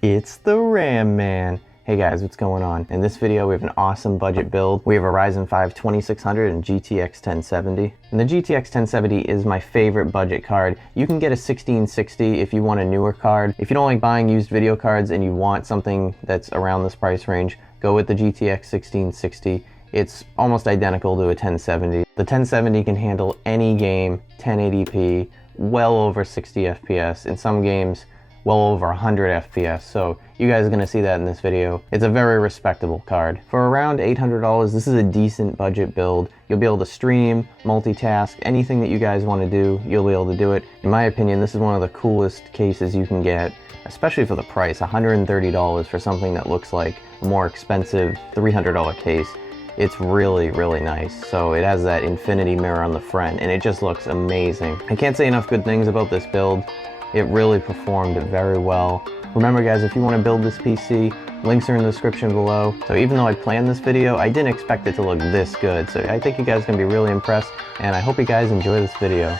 It's the Ram Man. Hey guys, what's going on? In this video we have an awesome budget build. We have a Ryzen 5 2600 and GTX 1070. And the GTX 1070 is my favorite budget card. You can get a 1660 if you want a newer card. If you don't like buying used video cards and you want something that's around this price range, go with the GTX 1660. It's almost identical to a 1070. The 1070 can handle any game, 1080p, well over 60 FPS. In some games, well over 100 FPS, so you guys are going to see that in this video. It's a very respectable card. For around $800, this is a decent budget build. You'll be able to stream, multitask, anything that you guys want to do, you'll be able to do it. In my opinion, this is one of the coolest cases you can get, especially for the price, $130 for something that looks like a more expensive $300 case. It's really, really nice. So it has that infinity mirror on the front, and it just looks amazing. I can't say enough good things about this build. It really performed very well. Remember guys, if you want to build this PC, links are in the description below. So even though I planned this video, I didn't expect it to look this good. So I think you guys are going to be really impressed, and I hope you guys enjoy this video.